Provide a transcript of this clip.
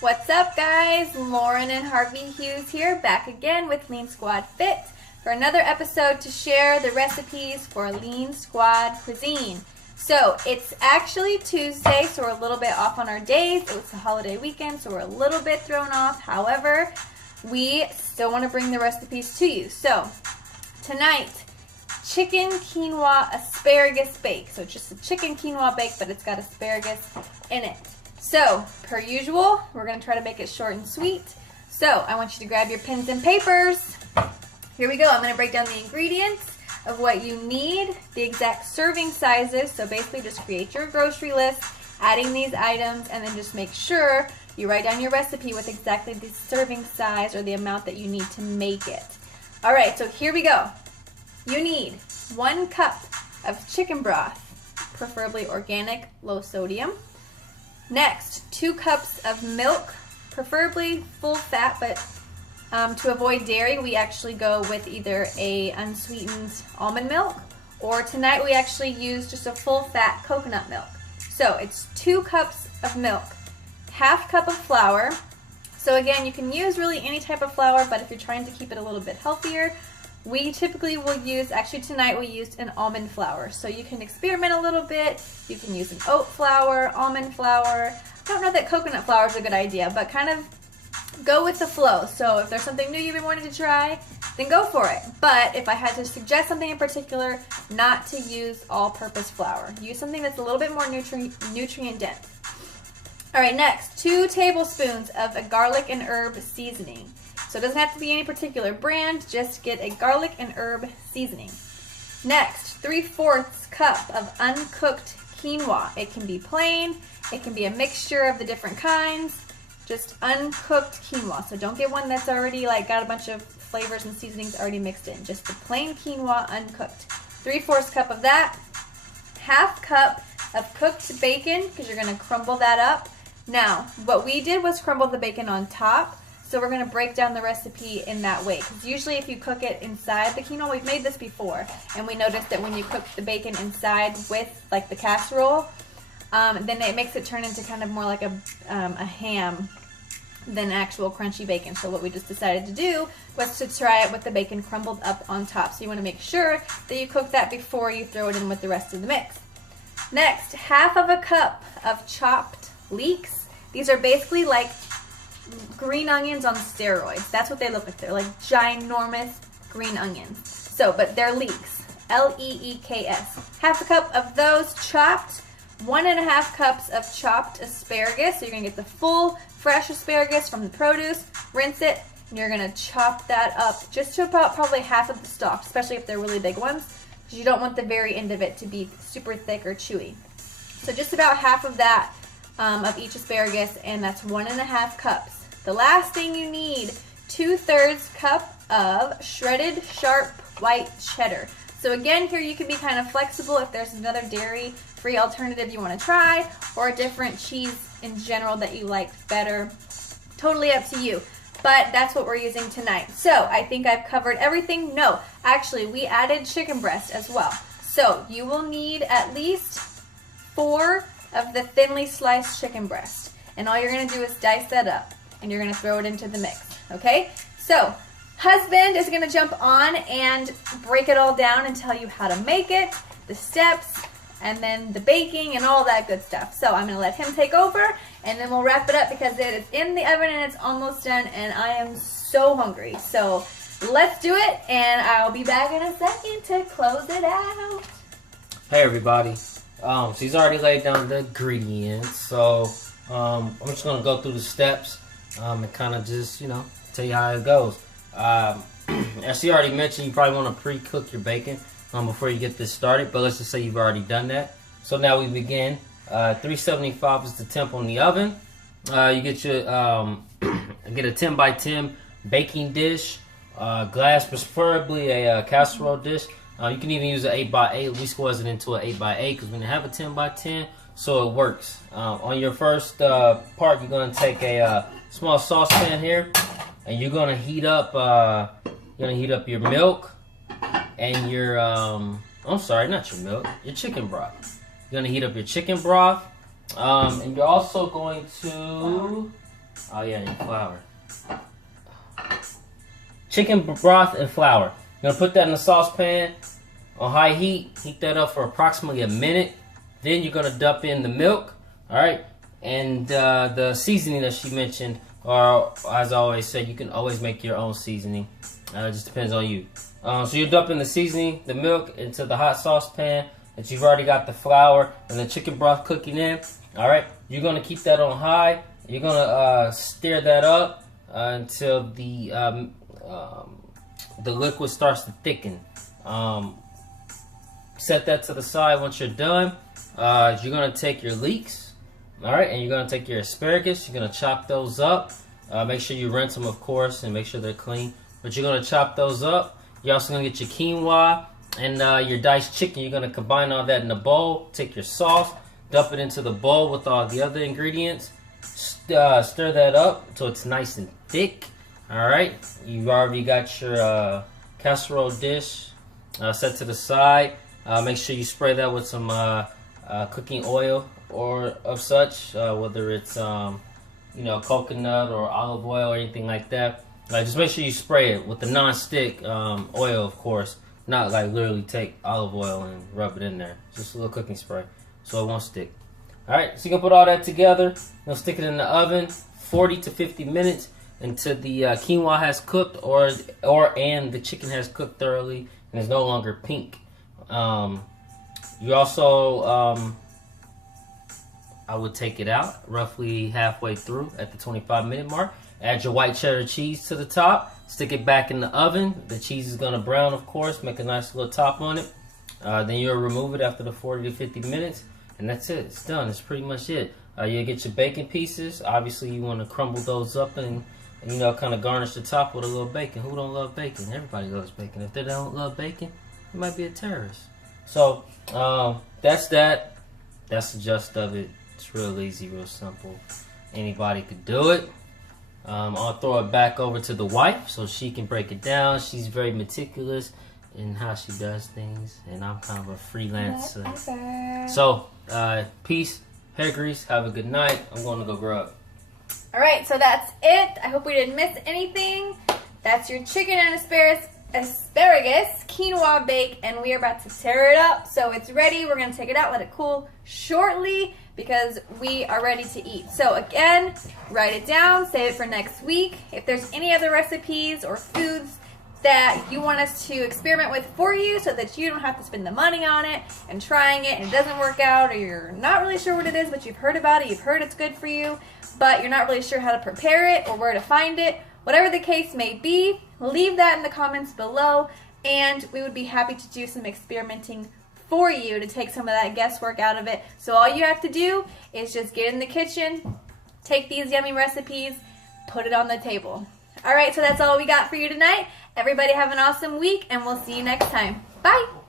What's up, guys? Lauren and Harvey Hughes here, back again with Lean Squad Fit for another episode to share the recipes for Lean Squad Cuisine. So it's actually Tuesday, so we're a little bit off on our days. It was a holiday weekend, so we're a little bit thrown off. However, we still want to bring the recipes to you. So tonight, chicken quinoa asparagus bake. So it's just a chicken quinoa bake, but it's got asparagus in it. So, per usual, we're going to try to make it short and sweet. So, I want you to grab your pens and papers. Here we go. I'm going to break down the ingredients of what you need, the exact serving sizes. So, basically, just create your grocery list, adding these items, and then just make sure you write down your recipe with exactly the serving size or the amount that you need to make it. All right, so here we go. You need 1 cup of chicken broth, preferably organic, low sodium. Next, 2 cups of milk, preferably full fat, but to avoid dairy, we actually go with either a unsweetened almond milk, or tonight we actually use just a full fat coconut milk. So it's 2 cups of milk, half cup of flour. So again, you can use really any type of flour, but if you're trying to keep it a little bit healthier, we typically will use, actually tonight we used an almond flour. So you can experiment a little bit. You can use an oat flour, almond flour. I don't know that coconut flour is a good idea, but kind of go with the flow. So if there's something new you've been wanting to try, then go for it. But if I had to suggest something in particular, not to use all-purpose flour. Use something that's a little bit more nutrient dense. All right, next, 2 tablespoons of a garlic and herb seasoning. So it doesn't have to be any particular brand, just get a garlic and herb seasoning. Next, 3/4 cup of uncooked quinoa. It can be plain, it can be a mixture of the different kinds, just uncooked quinoa. So don't get one that's already got a bunch of flavors and seasonings already mixed in. Just the plain quinoa uncooked. 3/4 cup of that. Half cup of cooked bacon, because you're going to crumble that up. Now, what we did was crumble the bacon on top. So we're going to break down the recipe in that way. Because usually if you cook it inside the quinoa, we've made this before, and we noticed that when you cook the bacon inside with the casserole, then it makes it turn into kind of more like a ham than actual crunchy bacon. So what we just decided to do was to try it with the bacon crumbled up on top. So you want to make sure that you cook that before you throw it in with the rest of the mix. Next, half of a cup of chopped leeks. These are basically like green onions on steroids. That's what they look like. They're like ginormous green onions. So, but they're leeks. L-E-E-K-S. Half a cup of those chopped. 1.5 cups of chopped asparagus. So you're going to get the full fresh asparagus from the produce. Rinse it, and you're going to chop that up just to about probably half of the stalk, especially if they're really big ones, because you don't want the very end of it to be super thick or chewy. So just about half of that of each asparagus, and that's 1.5 cups. The last thing you need, 2/3 cup of shredded sharp white cheddar. So again, here you can be kind of flexible if there's another dairy-free alternative you want to try, or a different cheese in general that you liked better. Totally up to you. But that's what we're using tonight. So I think I've covered everything. No, actually, we added chicken breast as well. So you will need at least 4 of the thinly sliced chicken breast. And all you're going to do is dice that up, and you're going to throw it into the mix, okay? So, husband is going to jump on and break it all down and tell you how to make it, the steps, and then the baking and all that good stuff. So, I'm going to let him take over, and then we'll wrap it up because it is in the oven and it's almost done, and I am so hungry. So, let's do it, and I'll be back in a second to close it out. Hey, everybody. She's already laid down the ingredients, so I'm just going to go through the steps. And kind of just, tell you how it goes. As she already mentioned, you probably want to pre-cook your bacon before you get this started. But let's just say you've already done that. So now we begin. 375 is the temp on the oven. You get your get a 10 by 10 baking dish, glass, preferably a casserole dish. You can even use an 8 by 8. We squeeze it into an 8 by 8 because we didn't have a 10 by 10, so it works. On your first part, you're going to take a small saucepan here, and you're going to heat up your milk and your I'm sorry, not your milk, your chicken broth. You're going to heat up your chicken broth, and you're also going to Oh yeah, and flour. Chicken broth and flour. You're gonna put that in a saucepan on high heat. Heat that up for approximately a minute. Then you're gonna dump in the milk. All right, and the seasoning that she mentioned, or as I always say, you can always make your own seasoning. It just depends on you. So you dump in the seasoning, the milk, into the hot saucepan that you've already got the flour and the chicken broth cooking in. All right, you're gonna keep that on high. You're gonna stir that up until the liquid starts to thicken. Set that to the side. Once you're done, you're gonna take your leeks, all right, and you're gonna take your asparagus. You're gonna chop those up. Make sure you rinse them, of course, and make sure they're clean. But you're gonna chop those up. You're also gonna get your quinoa and your diced chicken. You're gonna combine all that in a bowl. Take your sauce, dump it into the bowl with all the other ingredients. Stir that up until it's nice and thick. All right, you've already got your casserole dish set to the side. Make sure you spray that with some cooking oil or of such, whether it's coconut or olive oil or anything like that. Just make sure you spray it with the non-stick oil, of course. Not like literally take olive oil and rub it in there. Just a little cooking spray so it won't stick. All right, so you can put all that together. You'll stick it in the oven 40 to 50 minutes until the quinoa has cooked and the chicken has cooked thoroughly and is no longer pink. You also, I would take it out roughly halfway through at the 25-minute mark. Add your white cheddar cheese to the top. Stick it back in the oven. The cheese is going to brown, of course. Make a nice little top on it. Then you'll remove it after the 40 to 50 minutes. And that's it. It's done. That's pretty much it. You'll get your bacon pieces. Obviously, you want to crumble those up and kind of garnish the top with a little bacon. Who don't love bacon? Everybody loves bacon. If they don't love bacon, you might be a terrorist. So, that's that. That's the gist of it. It's real easy, real simple. Anybody could do it. I'll throw it back over to the wife so she can break it down. She's very meticulous in how she does things, and I'm kind of a freelancer. So, peace, hair grease, have a good night. I'm going to go grub. All right, so that's it. I hope we didn't miss anything. That's your chicken and asparagus quinoa bake, and we are about to tear it up. So it's ready. We're going to take it out, let it cool shortly, because we are ready to eat. So again, write it down, save it for next week. If there's any other recipes or foods that you want us to experiment with for you so that you don't have to spend the money on it and trying it and it doesn't work out, or you're not really sure what it is, but you've heard about it, you've heard it's good for you, but you're not really sure how to prepare it or where to find it, whatever the case may be, leave that in the comments below, and we would be happy to do some experimenting for you to take some of that guesswork out of it. So all you have to do is just get in the kitchen, take these yummy recipes, put it on the table. All right, so that's all we got for you tonight. Everybody have an awesome week, and we'll see you next time. Bye.